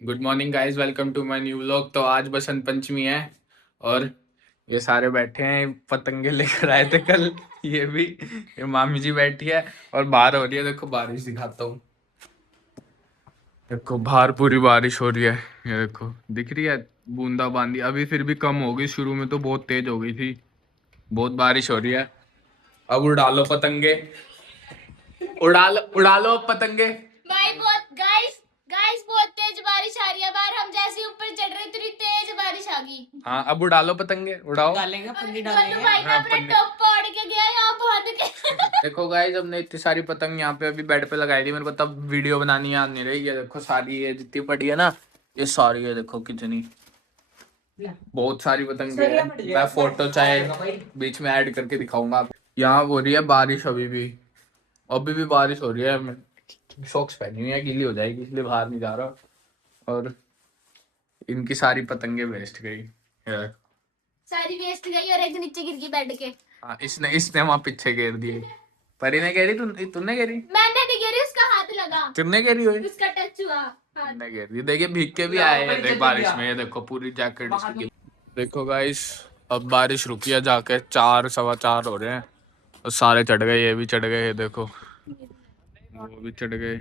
Good morning guys, welcome to my new vlog. तो आज बसंत पंचमी है और ये सारे बैठे हैं, पतंगे लेकर आए थे कल। ये मामी जी बैठी है और बाहर हो रही है, देखो बारिश दिखाता हूँ। देखो बाहर पूरी बारिश हो रही है, ये देखो दिख रही है बूंदा बांदी। अभी फिर भी कम हो गई, शुरू में तो बहुत तेज हो गई थी। बहुत बारिश हो रही है। अब उड़ा लो पतंगे, उड़ा लो अब पतंगे। भाई बहुत गाइस गाइस बहुत तेज बारिश आ रही है बाहर। हम जैसे ही ऊपर चढ़ रहे इतनी तेज बारिश आ गई। हाँ अब उड़ा लो पतंगे, उड़ाओ। डालेंगे पन्नी तो डालेंगे। भाई ने हाँ, अपने पन्नी। टॉप फाड़ के गया यहाँ बांध के। देखो गाइस, हमने इतनी सारी पतंग यहाँ पे अभी बेड पे लगाई थी। मेरे को तब वीडियो बनानी याद नहीं रही। ये देखो सारी, ये जितनी पड़ी है ना, ये सारी है, देखो कितनी, बहुत सारी पतंग है। मैं फोटो चाहे बीच में ऐड करके दिखाऊंगा। यहाँ हो रही है बारिश अभी भी बारिश हो रही है। मैं सॉक्स पहनी हुई है, गीली हो जाएगी इसलिए बाहर नहीं जा रहा। और इनकी सारी पतंगे वेस्ट गई। ये देखो। सारी वेस्ट गई और एक नीचे गिर गई बेड के। हाँ, इसने इसने वहां पीछे घेर दिए। परी ने घेरी, तुमने घेरी? मैंने नहीं गिरी, उसका हाथ लगा। तुमने घेरी हुई? उसका टच हुआ हाथ। तुमने घेर दी। देखिए भीग के भी आए हैं, देख बारिश में। ये देखो पूरी जैकेट इसकी गिली। देखो गाइस, अब बारिश रुकी है, जाके 4 सवा 4 हो रहे हैं और सारे चढ़ गए। ये भी चढ़ गए, ये देखो वो भी चढ़ गए,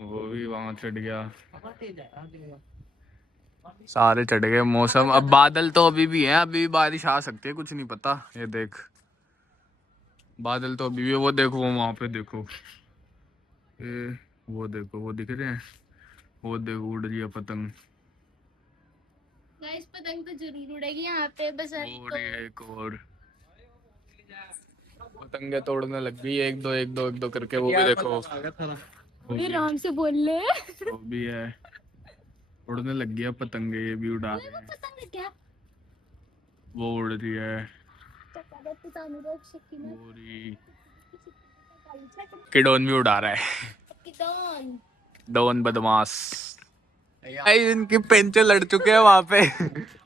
वो भी वहां चढ़ गया, सारे चढ़ गए। मौसम, अब बादल तो अभी भी हैं, अभी भी बारिश आ सकती है, कुछ नहीं पता। ये देख बादल तो अभी भी है। वो देखो, वो वहां पे देखो, ये वो देखो, वो दिख रहे हैं, वो देखो उड़ रही है पतंग। गाइस पतंग तो जरूर उड़ेगी यहाँ पे बस। और ये एक और पतंगे तोड़ने लग गई, एक दो करके। वो भी देखो, आराम से बोल ले। वो भी है, उड़ने लग गया पतंगे। ये भी उड़ा रहे हैं, पतंग क्या वो उड़ रही है। पूरी किडोन भी उड़ा रहा है, डोन बदमाश। इनकी पेंचे लड़ चुके हैं वहां पे।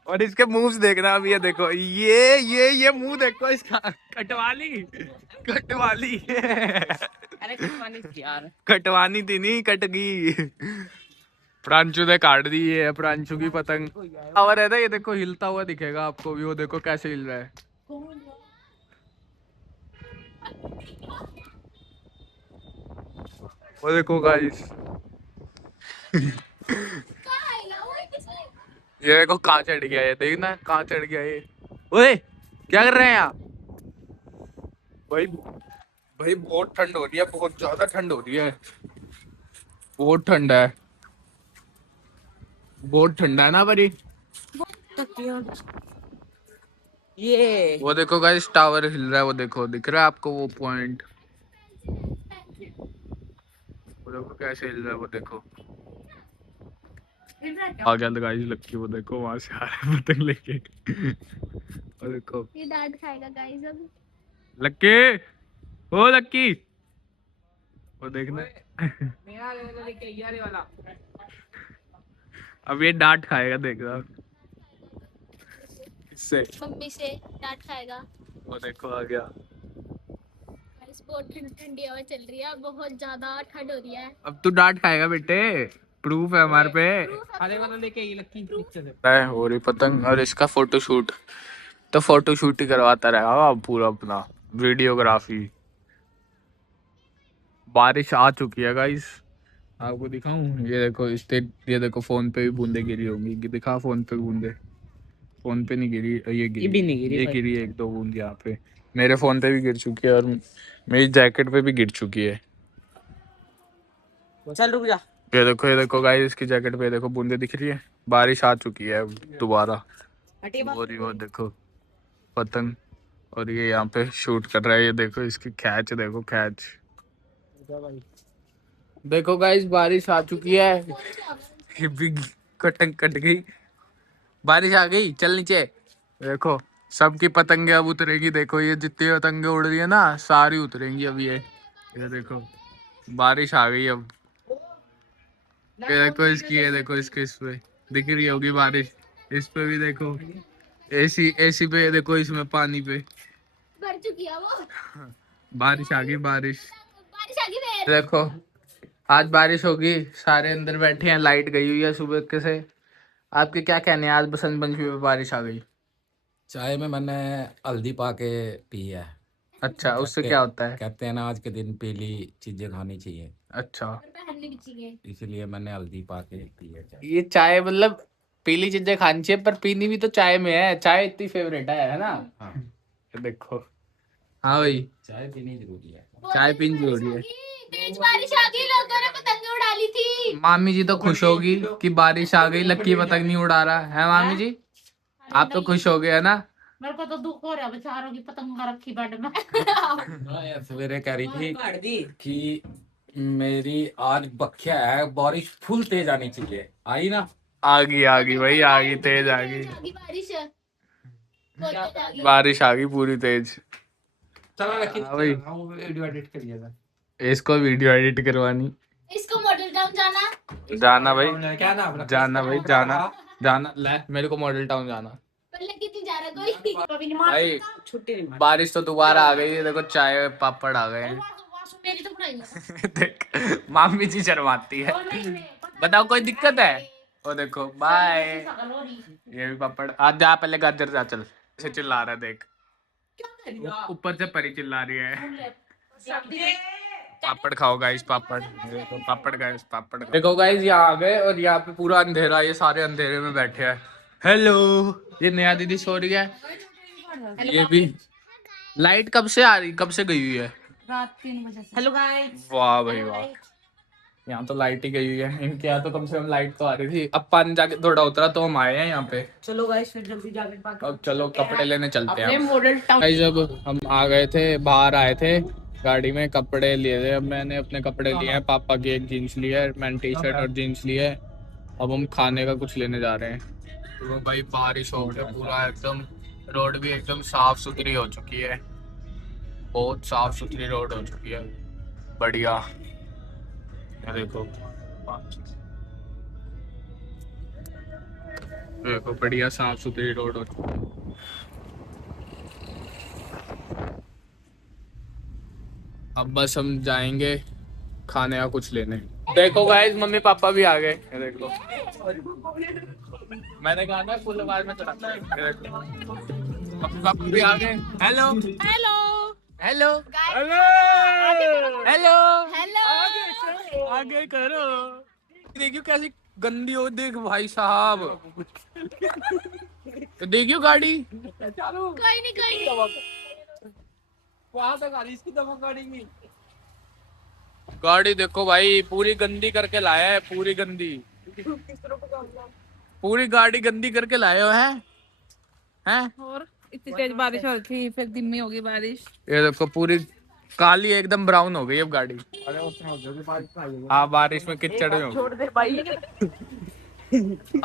और इसके मूव्स देखना अभी। ये देखो, ये मुंह देखो इसका, कटवाली कटवाली। अरे कटवानी थी यार। कटवानी थी, नहीं कट गई। प्रांशु ने काट दी। ये है प्रांशु की पतंग। और है ना, ये देखो हिलता हुआ दिखेगा आपको भी। वो देखो कैसे हिल रहा है। वो देखो गाइस, ये देखो कहाँ चढ़ गया। ये देखना कहाँ चढ़ गया ये। ओए क्या कर रहे हैं आप? भाई भाई बहुत ठंड हो रही है, बहुत ज्यादा ठंड हो रही है। बहुत ठंड है, बहुत ठंडा है ना बरी। ये वो देखो गाइस, टावर हिल रहा है। वो देखो, दिख रहा है आपको वो पॉइंट? वो देखो कैसे हिल रहा है, वो देखो। आ गया गाइस लक्की, वो देखो वहां से आ रहा है पतंग लेके। वो देखो ये डांट खाएगा गाइस अब। लक्की, ओ लक्की, वो देखना। अब ये डांट खाएगा, देख रहा इससे। मम्मी से डांट खाएगा। वो देखो आ गया। गाइस बहुत ठंडी हवा चल रही है, बहुत ज्यादा ठंड हो रही है। अब तू डांट खाएगा बेटे, प्रूफ है हमारे पे। खाने वाला लेके ये लक्की पिक्चर है हो रही पतंग और इसका फोटोशूट। तो फोटोशूट ही करवाता रहेगा पूरा अपना, वीडियोग्राफी। बारिश आ चुकी है गाइस, आपको दिखाऊं? ये देखो ये देखो फोन पे भी बूंदे गिरी होंगी। दिखा फोन पे बूंदे। फोन पे नहीं गिरी, ये गिरी, ये भी नहीं गिरी ये भाई। गिरी 1 2 बूंद यहाँ पे। मेरे फोन पे भी गिर चुकी है और मेरी जैकेट पे भी गिर चुकी है। चल रुक जा। ये देखो गाइस, इसकी जैकेट पे देखो बूंदे दिख रही है। बारिश आ चुकी है दोबारा। और ये वो देखो पतंग, और ये यहाँ पे शूट कर रहा है। ये देखो इसकी खैच, देखो खैच। देखो गाइस, बारिश आ चुकी है। ये भी पतंग कट गई, बारिश आ गई। चल नीचे। देखो सबकी पतंगे अब उतरेगी। देखो ये जितनी पतंगे उड़ रही है ना, सारी उतरेंगी अब। ये देखो बारिश आ गई अब। ये देखो इसकी, ये देखो इसके, इस पे दिख रही होगी बारिश। इस पे भी देखो, एसी पे देखो, इसमें पानी पे भर चुकी है वो। बारिश आ गई, बारिश। बारिश आ गई फिर। देखो आज बारिश होगी, सारे अंदर बैठे हैं, लाइट गई हुई है सुबह के से। आपके क्या कहने हैं, आज बसंत पंचमी पे बारिश आ गई। चाय में मैंने हल्दी पा के पी है। अच्छा, उससे कहते क्या होता है? कहते हैं ना आज के दिन पीली चीजें खानी चाहिए, अच्छा, पहनने की चाहिए। इसीलिए मैंने हल्दी पा के पी है चाय। ये चाय मतलब पीली चीजें खानी चाहिए, पर पीनी भी तो चाय में है, चाय इतनी फेवरेट है ना। हाँ, देखो, हाँ भाई, चाय पीनी जरूरी है। चाय पीनी जरूरी है। तेज बारिश आ गई, लोगों ने पतंगे उड़ा ली थी। मामी जी तो खुश होगी कि बारिश आ गई, लक्की पतंग नहीं उड़ा रहा है मामी जी। आप तो खुश हो गए है ना। मेरे को तो दुख हो रहा है, बेचारों की पतंगा रखी बेड में। हाँ, सवेरे कह रही थी कि मेरी आज बख्या है, बारिश फुल तेज आनी चाहिए, आई ना। आ गई भाई, आ गई, तेज आ गई, बारिश बहुत तेज आ गई। बारिश आ गई पूरी तेज। चला रखी हाँ भाई। वीडियो एडिट करिए था। इसको वीडियो एडिट करवानी। इसको मॉडल टाउन जाना। जाना भाई, क्या नाम रखा? जाना भाई, जाना ले, मेरे को मॉडल टाउन जाना। पहले कितनी जा रहा कोई। कभी नहीं मार भाई छुट्टी नहीं मार। बारिश तो दोबारा आ गई है, देखो चाय पापड़ आ गए हैं। मेरी तो पढ़ाई है। देख मामी जी शर्माती है। बताओ कोई दिक्कत है? ओ देखो, बाय। ये भी पापड़। आज जा, पहले गाजर जा, चल। से चिल्ला रहा है, देख ऊपर से परी चिल्ला रही है। पापड़ खाओ गाइस, पापड़ देखो, पापड़ गाइस, पापड़ देखो गाइस, यहाँ आ गए और यहाँ पे पूरा अंधेरा, ये सारे अंधेरे में बैठे हैं। हेलो, ये नया दीदी सो रही है, ये भी। लाइट कब से आ रही, कब से गई हुई है? रात 3 बजे से। Hello guys. वाह भाई वाह, यहाँ तो लाइट ही गई हुई है, इनके यहाँ तो कम से कम लाइट तो आ रही थी। अब पानी जाके थोड़ा उतरा तो हम आए हैं यहाँ पे। चलो गाइस, फिर जल्दी जाके पाके अब चलो कपड़े लेने चलते हैं। Model town. गाइस अब हम आ गए थे, बाहर आए थे गाड़ी में, कपड़े लिए थे। अब मैंने अपने कपड़े लिए हैं, पापा की एक जीन्स ली है, मैंने टी शर्ट और जीन्स ली है। अब हम खाने का कुछ लेने जा रहे हैं। तो भाई बारिश हो गई पूरा एकदम, रोड भी एकदम साफ सुथरी हो चुकी है, बहुत साफ सुथरी रोड हो चुकी है, बढ़िया। ये देखो बढ़िया साफ सुथरी रोड हो चुकी है। अब बस हम जाएंगे खाने का कुछ लेने। देखो गाइस, मम्मी पापा भी आ गए, ये देखो। मैंने कहा ना फुल आवाज में चढ़ाता है, ये देखो मम्मी पापा भी आ गए। Hello hello hello hello hello hello. आगे करो। देखियो कैसी गंदी हो, देख भाई साहब, देखियो गाड़ी। कोई नहीं गाड़ी देखो भाई, पूरी गंदी करके लाया है, पूरी गंदी, पूरी गाड़ी गंदी करके लाए हो हैं? और इतनी तेज बारिश हो रही थी, फिर धीमी हो गई बारिश। ये देखो पूरी काली एकदम ब्राउन हो गई अब गाड़ी। हाँ, बारिश में कीचड़ में हो गई। छोड़ दे भाई।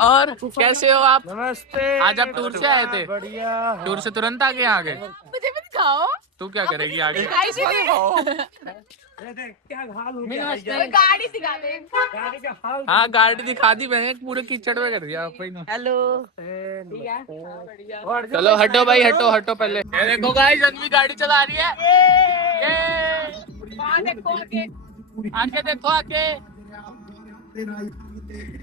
और कैसे हो आप? नमस्ते। आज आप टूर से आए थे? बढ़िया। टूर से तुरंत आ गए यहाँ आगे? मुझे भी दिखाओ। तू क्या करेगी आगे? गाड़ी दिखा दे। हाँ, गाड़ी दिखा दी मैंने, पूरे कीचड़ में कर दिया आपको ही ना। हेलो। चलो हटो भाई, हटो हटो पहले। ये देखो गाइस, अन्वी गाड़ी चला रही है। आके देखो, आके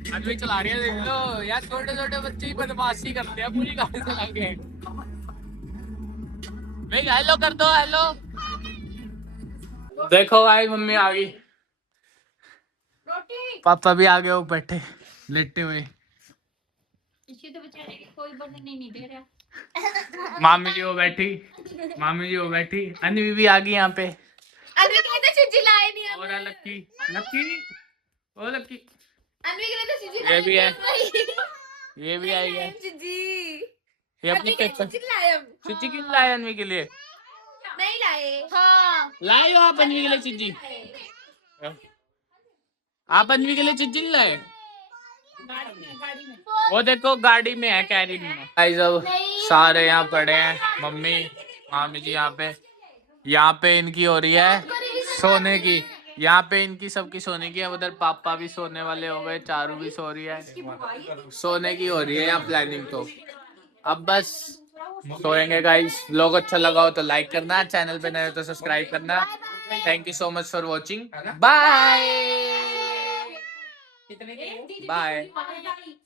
अन्वी चला रही है, देख लो यार। छोटे छोटे बच्चे ही बदमाशी करते हैं पूरी गाड़ी चला के। भाई हेलो कर दो, हेलो। देखो भाई, मम्मी आ गई, पापा भी आ गए, वो बैठे लेटे हुए। इसी तो बेचारे कोई बनने नहीं दे रहा। मामी जी वो बैठी, मामी जी वो बैठी। अन्वी भी आ गई यहाँ पे। अन्वी के लिए तो चिज्जी लाए नहीं और लक्की, लक्की, ओ लक्की, अन्वी के लिए तो चिज्जी ये भी है, है। ये भी आई है। चिज्जी ये अपनी पेपर चिज्जी लाए हम। चिज्जी क्यों लाए अन्वी के लिए? नहीं लाए। हाँ लाए हो आप अन्वी के लिए चिज्जी? आप अन्वी के लिए चिज्जी नहीं लाए? वो देखो गाड़ी में है, कैरी में। गाइस अब सारे यहाँ पड़े हैं, मम्मी मामी जी यहाँ पे इनकी हो रही है सोने की, यहाँ पे इनकी सबकी सोने की है। उधर पापा भी सोने वाले हो गए, चारू भी सो रही है, सोने की हो रही है यहाँ प्लानिंग। तो अब बस सोएंगे गाइस। व्लॉग अच्छा लगा हो तो लाइक करना, चैनल पे नए हो तो सब्सक्राइब करना। Thank you so much for watching, bye. कितने बाय।